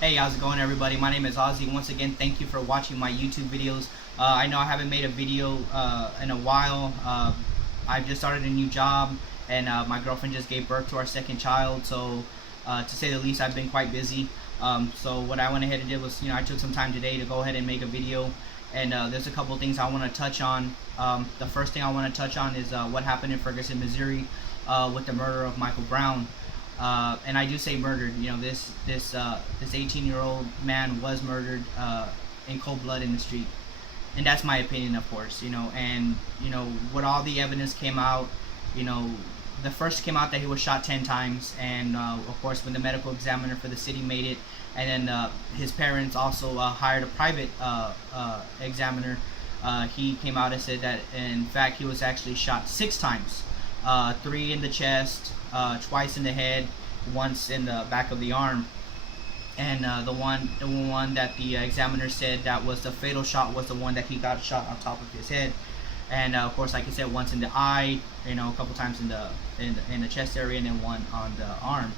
Hey, how's it going, everybody? My name is Ozzy. Once again, thank you for watching my YouTube videos. I know I haven't made a video in a while. I've just started a new job, and my girlfriend just gave birth to our second child. So, to say the least, I've been quite busy. So what I went ahead and did was, I took some time today to go ahead and make a video. And there's a couple of things I want to touch on. The first thing I want to touch on is what happened in Ferguson, Missouri, with the murder of Michael Brown. And I do say murdered. This 18-year-old man was murdered in cold blood in the street, and that's my opinion, of course. And what all the evidence came out. The first came out that he was shot 10 times, and of course, when the medical examiner for the city made it, and then his parents also hired a private examiner. He came out and said that in fact he was actually shot 6 times. 3 in the chest, twice in the head, once in the back of the arm, and the one that the examiner said that was the fatal shot was the one that he got shot on top of his head, and of course, like I said, once in the eye, a couple times in the chest area, and then one on the arm,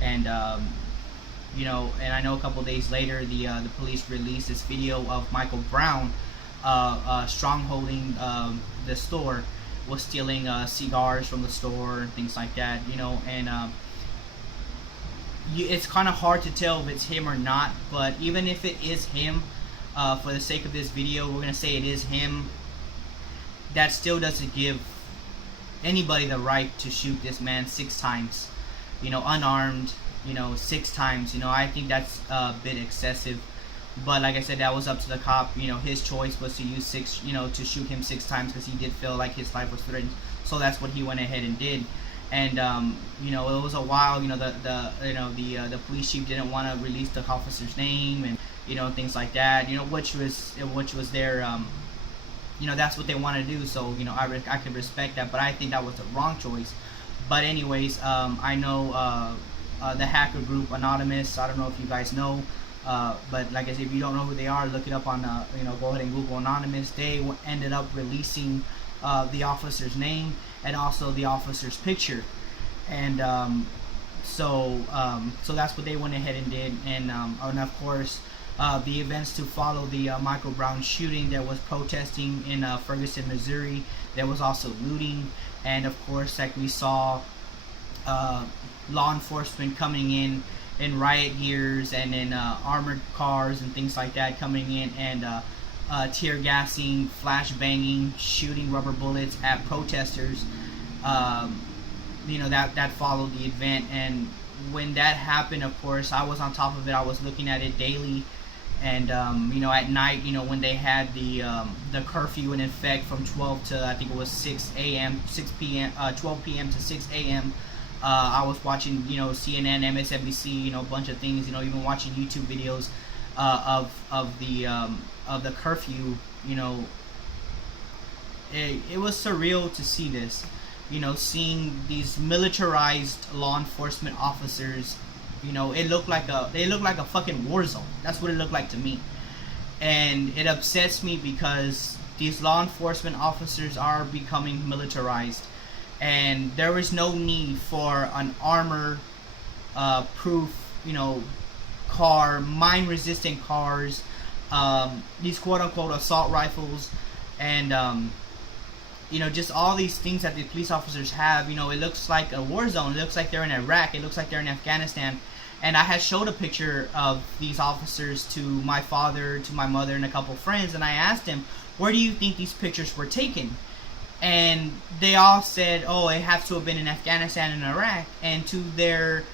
and and I know a couple days later, the police released this video of Michael Brown strongholding the store, was stealing cigars from the store and things like that, and it's kind of hard to tell if it's him or not, but even if it is him, for the sake of this video, we're going to say it is him. That still doesn't give anybody the right to shoot this man 6 times, unarmed, 6 times. I think that's a bit excessive. But like I said, that was up to the cop. His choice was to use 6, to shoot him 6 times because he did feel like his life was threatened. So that's what he went ahead and did. And it was a while. The police chief didn't want to release the officer's name and things like that. Which was their that's what they want to do. So I can respect that, but I think that was the wrong choice. But anyways, I know the hacker group Anonymous. I don't know if you guys know. But like I said, if you don't know who they are, look it up on go ahead and Google Anonymous. They ended up releasing the officer's name and also the officer's picture, and so that's what they went ahead and did. And of course, the events to follow the Michael Brown shooting, there was protesting in Ferguson, Missouri. There was also looting, and of course, like we saw, law enforcement coming in riot gears and in armored cars and things like that, coming in and tear gassing, flash banging, shooting rubber bullets at protesters. That followed the event, and when that happened, of course, I was on top of it. I was looking at it daily, and at night, when they had the curfew in effect from 12 to, I think it was 6 a.m., 6 p.m., 12 p.m. to 6 a.m. I was watching, CNN, MSNBC, a bunch of things, even watching YouTube videos of the curfew. It was surreal to see this, seeing these militarized law enforcement officers. They looked like a fucking war zone. That's what it looked like to me, and it upsets me because these law enforcement officers are becoming militarized. And there is no need for an armor proof, car, mine resistant cars, these quote unquote assault rifles, and just all these things that the police officers have. It looks like a war zone. It looks like they're in Iraq. It looks like they're in Afghanistan. And I had showed a picture of these officers to my father, to my mother, and a couple friends, and I asked them, where do you think these pictures were taken? And they all said, oh, it has to have been in Afghanistan and Iraq. And to their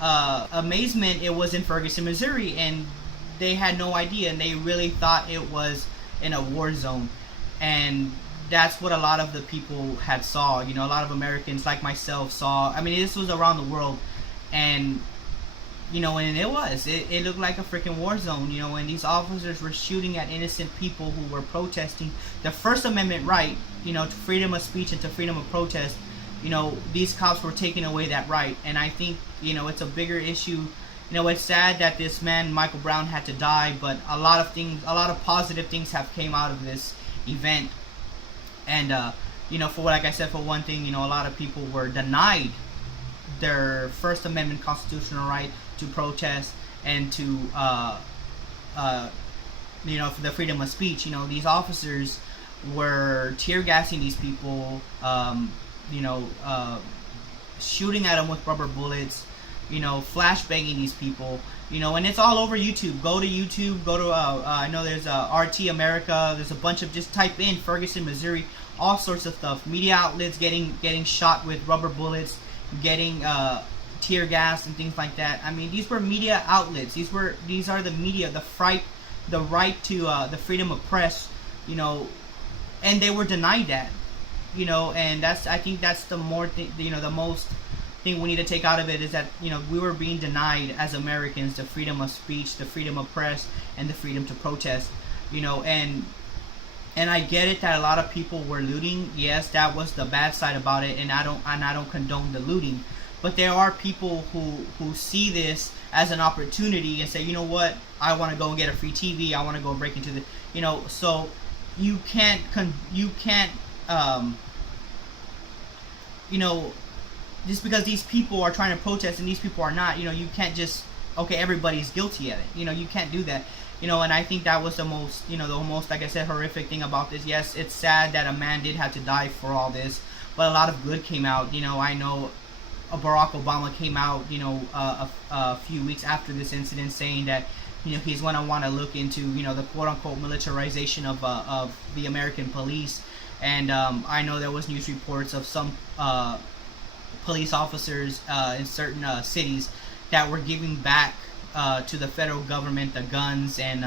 amazement, it was in Ferguson, Missouri. And they had no idea. And they really thought it was in a war zone. And that's what a lot of the people had saw. A lot of Americans like myself saw. I mean, this was around the world. And and it looked like a freaking war zone, and these officers were shooting at innocent people who were protesting the First Amendment right, to freedom of speech and to freedom of protest. These cops were taking away that right, and I think, it's a bigger issue. It's sad that this man, Michael Brown, had to die, but a lot of positive things have came out of this event. And, like I said, for one thing, a lot of people were denied their First Amendment constitutional right to protest and to for the freedom of speech. These officers were tear gassing these people, shooting at them with rubber bullets, flashbanging these people, and it's all over YouTube. Go to YouTube, go to, I know there's RT America, there's a bunch of, just type in Ferguson, Missouri, all sorts of stuff. Media outlets getting shot with rubber bullets, getting tear gas and things like that. I mean, these were media outlets. These are the media, the right to the freedom of press, and they were denied that, and I think that's the more the most thing we need to take out of it, is that we were being denied as Americans the freedom of speech, the freedom of press, and the freedom to protest, and I get it that a lot of people were looting. Yes, that was the bad side about it, and I don't condone the looting, but there are people who see this as an opportunity and say, you know what, I want to go and get a free TV, I want to go and break into the, so you can't just because these people are trying to protest and these people are not, you can't just, okay, everybody's guilty at it. You can't do that. And I think that was the most, like I said, horrific thing about this. Yes, it's sad that a man did have to die for all this, but a lot of good came out. I know Barack Obama came out, a few weeks after this incident, saying that, he's going to want to look into, the quote-unquote militarization of the American police. And I know there was news reports of some police officers in certain cities that were giving back to the federal government the guns and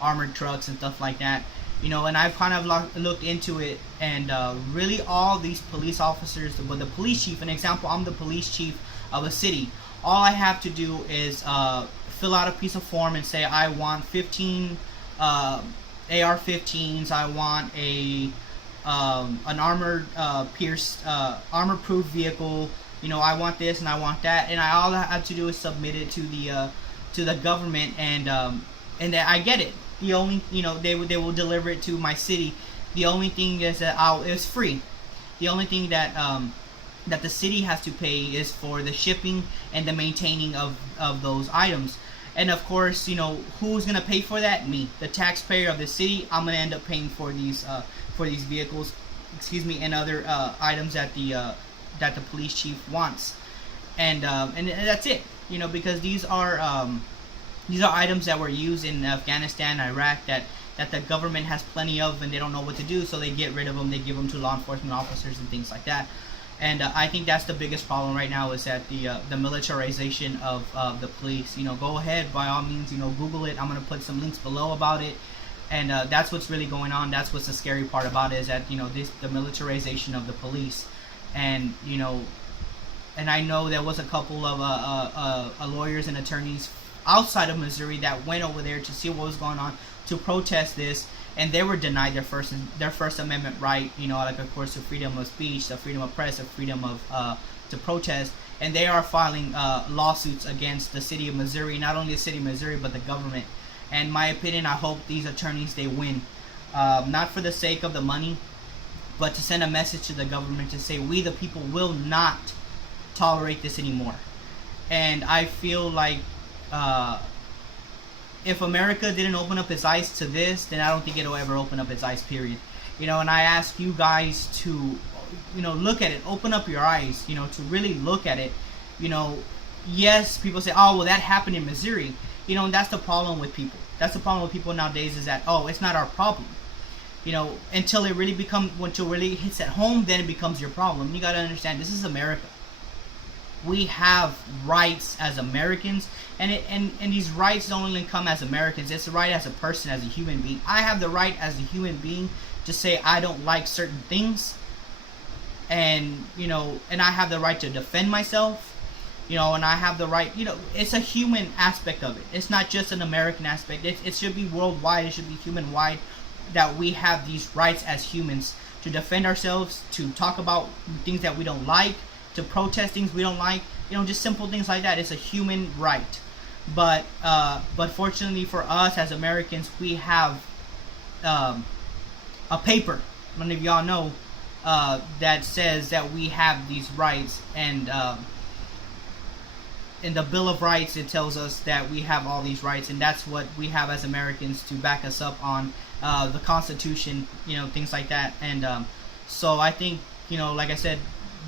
armored trucks and stuff like that. And I've kind of looked into it, and really all these police officers, the police chief, an example, I'm the police chief of a city. All I have to do is fill out a piece of form and say, I want 15 AR-15s, I want an armored armor-proof vehicle, I want this and I want that, and all I have to do is submit it to the government, and I get it. The only, they will deliver it to my city. The only thing is that it's free. The only thing that that the city has to pay is for the shipping and the maintaining of those items. And of course, who's gonna pay for that? Me, the taxpayer of the city. I'm gonna end up paying for these vehicles, and other items that the police chief wants, and that's it. Because these are items that were used in Afghanistan, Iraq, that the government has plenty of, and they don't know what to do, so they get rid of them. They give them to law enforcement officers and things like that. And I think that's the biggest problem right now, is that the militarization of the police. Go ahead, by all means, Google it. I'm going to put some links below about it. And that's what's really going on. That's what's the scary part about it, is that, the militarization of the police. And, and I know there was a couple of lawyers and attorneys outside of Missouri that went over there to see what was going on, to protest this, and they were denied their First Amendment right, like, of course, the freedom of speech, the freedom of press, the freedom of to protest, and they are filing lawsuits against the city of Missouri, not only the city of Missouri, but the government. And my opinion, I hope these attorneys, they win, not for the sake of the money, but to send a message to the government to say, we the people will not tolerate this anymore. And I feel like if America didn't open up its eyes to this, then I don't think it'll ever open up its eyes, period. And I ask you guys to, look at it, open up your eyes, to really look at it. Yes, people say, oh, well, that happened in Missouri. And that's the problem with people. That's the problem with people nowadays, is that, oh, it's not our problem. Until it really hits at home, then it becomes your problem. You got to understand, this is America. We have rights as Americans, and these rights don't only come as Americans. It's the right as a person, as a human being. I have the right as a human being to say I don't like certain things, and and I have the right to defend myself, and I have the right, it's a human aspect of it. It's not just an American aspect. It should be worldwide. It should be human-wide, that we have these rights as humans to defend ourselves, to talk about things that we don't like, to protest things we don't like, just simple things like that. It's a human right. But fortunately for us as Americans, we have a paper, many of y'all know, that says that we have these rights, and in the Bill of Rights, it tells us that we have all these rights, and that's what we have as Americans to back us up on the Constitution, things like that. And so I think, like I said,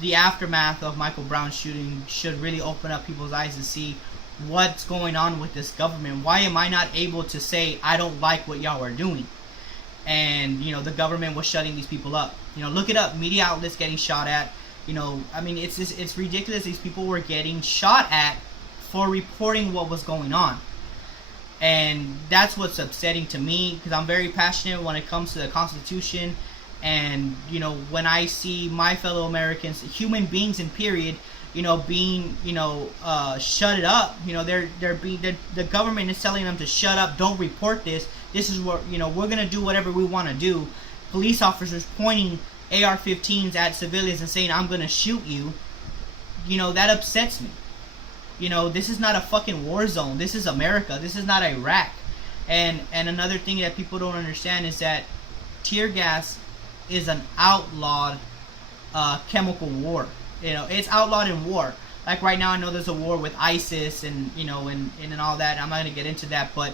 the aftermath of Michael Brown's shooting should really open up people's eyes to see what's going on with this government. Why am I not able to say I don't like what y'all are doing? And the government was shutting these people up. Look it up. Media outlets getting shot at. I mean, it's ridiculous. These people were getting shot at for reporting what was going on, and that's what's upsetting to me, because I'm very passionate when it comes to the Constitution. And when I see my fellow Americans, human beings in period, being shut it up. The government is telling them to shut up, don't report this. This is what we're gonna do whatever we want to do. Police officers pointing AR-15s at civilians and saying, I'm gonna shoot you. That upsets me. This is not a fucking war zone. This is America. This is not Iraq. And another thing that people don't understand is that tear gas is an outlawed chemical war. It's outlawed in war. Like right now, I know there's a war with ISIS and and all that. I'm not gonna get into that, but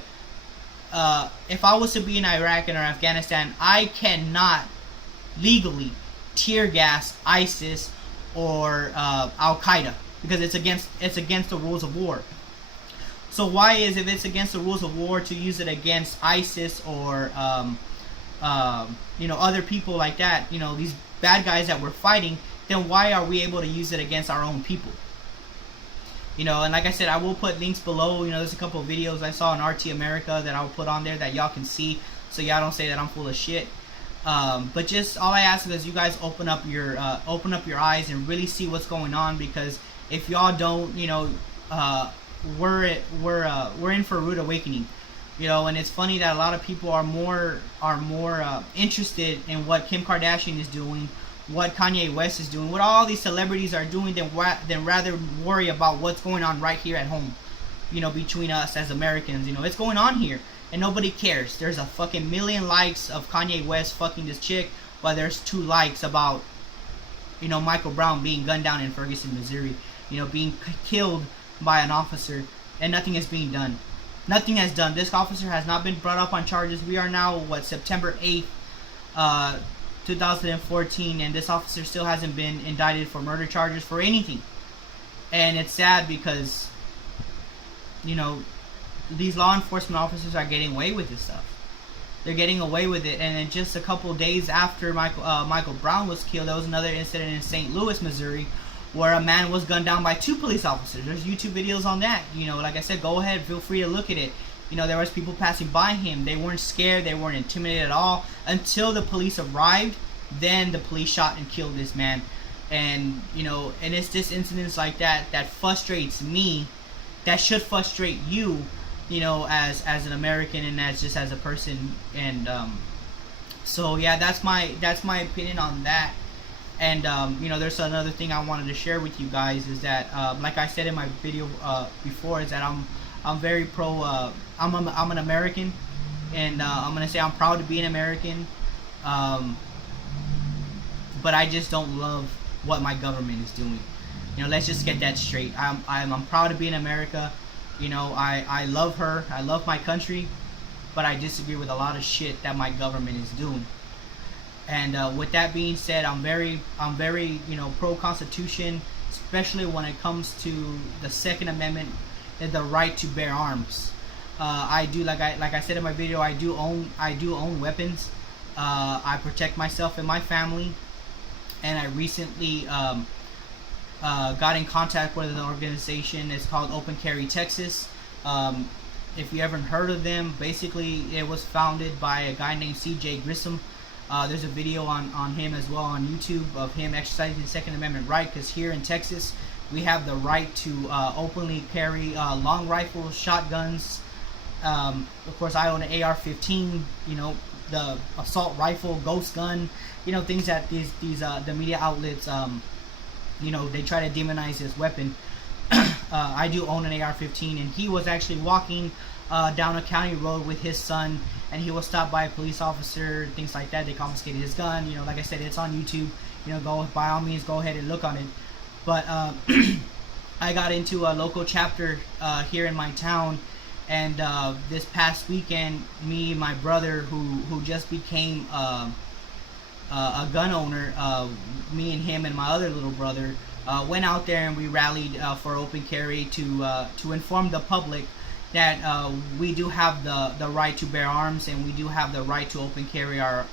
if I was to be in Iraq or Afghanistan, I cannot legally tear gas ISIS or Al Qaeda, because it's against the rules of war. So why is, if it's against the rules of war, to use it against ISIS or other people like that, these bad guys that we're fighting, then why are we able to use it against our own people? And like I said, I will put links below. There's a couple of videos I saw on RT America that I'll put on there that y'all can see, so y'all don't say that I'm full of shit. But just all I ask is you guys open up your eyes and really see what's going on, because if y'all don't, we're in for a rude awakening. And it's funny that a lot of people are more interested in what Kim Kardashian is doing, what Kanye West is doing, what all these celebrities are doing, than rather worry about what's going on right here at home, between us as Americans. It's going on here, and nobody cares. There's a fucking million likes of Kanye West fucking this chick, but there's 2 likes about, Michael Brown being gunned down in Ferguson, Missouri, being killed by an officer, and nothing is being done. Nothing has done. This officer has not been brought up on charges. We are now, September 8th, 2014, and this officer still hasn't been indicted for murder charges, for anything. And it's sad because, these law enforcement officers are getting away with this stuff. They're getting away with it. And then just a couple days after Michael Brown was killed, there was another incident in St. Louis, Missouri, where a man was gunned down by 2 police officers. There's YouTube videos on that. Like I said, go ahead, feel free to look at it. There was people passing by him. They weren't scared. They weren't intimidated at all until the police arrived. Then the police shot and killed this man. And, and it's just incidents like that that frustrates me, that should frustrate you, as an American and as a person. And, so yeah, that's my opinion on that. And, there's another thing I wanted to share with you guys, is that, like I said in my video, before, is that I'm very pro, I'm an American, and, I'm going to say I'm proud to be an American, but I just don't love what my government is doing. Let's just get that straight. I'm proud to be in America. I love her. I love my country, but I disagree with a lot of shit that my government is doing. And with that being said, I'm very pro-Constitution, especially when it comes to the Second Amendment and the right to bear arms. I do, like I said in my video, I do own weapons. I protect myself and my family. And I recently got in contact with an organization. It's called Open Carry Texas. If you haven't heard of them, basically it was founded by a guy named C.J. Grissom. There's a video on him as well on YouTube of him exercising the Second Amendment right, because here in Texas we have the right to openly carry long rifles, shotguns. Of course, I own an AR-15. The assault rifle, ghost gun. Things that the media outlets they try to demonize this weapon. I do own an AR-15, and he was actually walking down a county road with his son, and he was stopped by a police officer, things like that. They confiscated his gun. Like I said, it's on YouTube. By all means, go ahead and look on it. But I got into a local chapter here in my town, and this past weekend, me and my brother, who just became a gun owner, me and him and my other little brother went out there and we rallied for open carry to inform the public that we do have the right to bear arms, and we do have the right to open carry our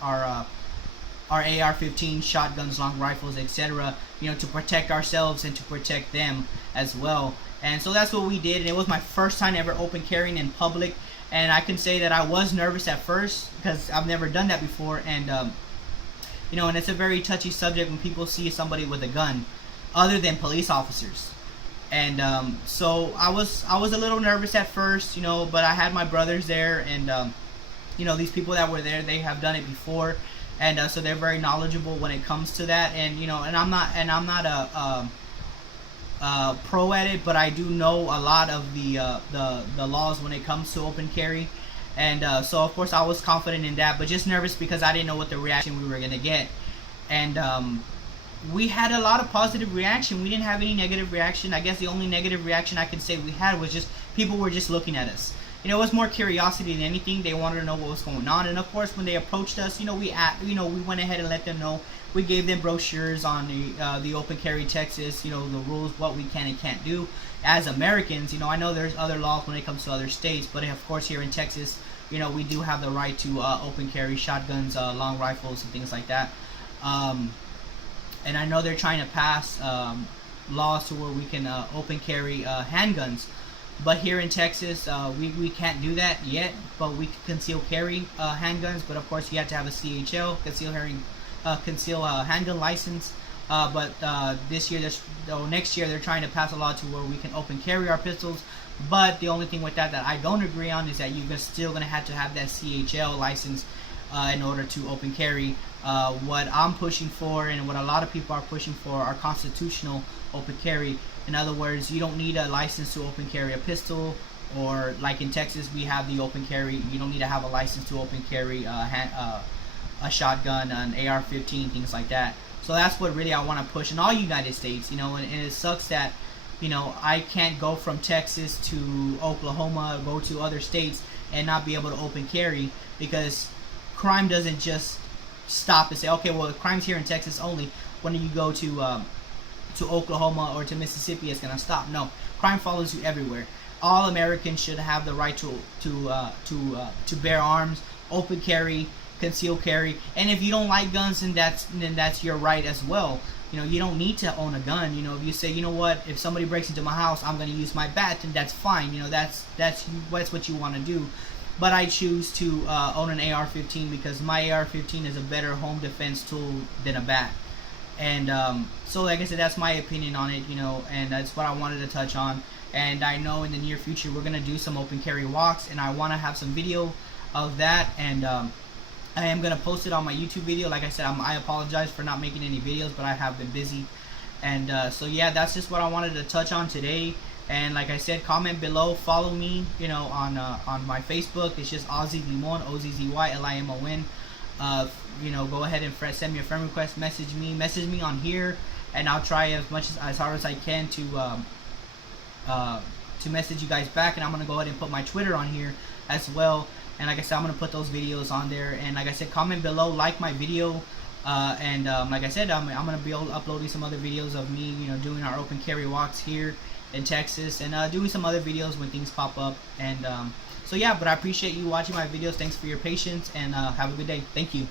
AR-15 shotguns, long rifles, etc. To protect ourselves and to protect them as well. And so that's what we did. And it was my first time ever open carrying in public. And I can say that I was nervous at first because I've never done that before. And and it's a very touchy subject when people see somebody with a gun, other than police officers. And so I was a little nervous at first, but I had my brothers there, and these people that were there, they have done it before. And so they're very knowledgeable when it comes to that, and and I'm not a pro at it, but I do know a lot of the laws when it comes to open carry, and so of course I was confident in that, but just nervous because I didn't know what the reaction we were gonna get, and we had a lot of positive reaction. We didn't have any negative reaction. I guess the only negative reaction I can say we had was just people were just looking at us. It was more curiosity than anything. They wanted to know what was going on, and of course, when they approached us, we went ahead and let them know. We gave them brochures on the open carry Texas, the rules, what we can and can't do as Americans. I know there's other laws when it comes to other states, but of course here in Texas, we do have the right to open carry shotguns, long rifles, and things like that. And I know they're trying to pass laws to where we can open carry handguns. But here in Texas, we can't do that yet, but we can conceal carry handguns. But of course, you have to have a CHL, conceal handgun license. But next year, they're trying to pass a law to where we can open carry our pistols. But the only thing with that I don't agree on is that you're still going to have that CHL license in order to open carry. What I'm pushing for, and what a lot of people are pushing for, are constitutional open carry. In other words, you don't need a license to open carry a pistol, or like in Texas, we have the open carry. You don't need to have a license to open carry a shotgun, an AR-15, things like that. So that's what really I want to push in all United States, and it sucks that, I can't go from Texas to Oklahoma, go to other states, and not be able to open carry, because crime doesn't just stop and say, okay, well, crime's here in Texas only. When you go to Oklahoma or to Mississippi, it's gonna stop. No, crime follows you everywhere. All Americans should have the right to bear arms, open carry, conceal carry. And if you don't like guns, then that's your right as well. You don't need to own a gun. If you say, if somebody breaks into my house, I'm gonna use my bat, then that's fine. That's what you want to do. But I choose to own an AR-15 because my AR-15 is a better home defense tool than a bat. And so like I said, that's my opinion on it, and that's what I wanted to touch on. And I know in the near future we're going to do some open carry walks, and I want to have some video of that, and I am going to post it on my YouTube video. Like I said, I apologize for not making any videos, but I have been busy. And so yeah, that's just what I wanted to touch on today. And like I said, comment below, follow me, on my Facebook. It's just Ozzy Limon, OZZYLIMON. Go ahead and send me a friend request, message me on here, and I'll try as hard as I can to message you guys back. And I'm gonna go ahead and put my Twitter on here as well. And like I said, I'm gonna put those videos on there. And like I said, comment below, like my video, and like I said, I'm gonna be uploading some other videos of me, doing our open carry walks here in Texas, and doing some other videos when things pop up. And so yeah, but I appreciate you watching my videos. Thanks for your patience, and have a good day. Thank you.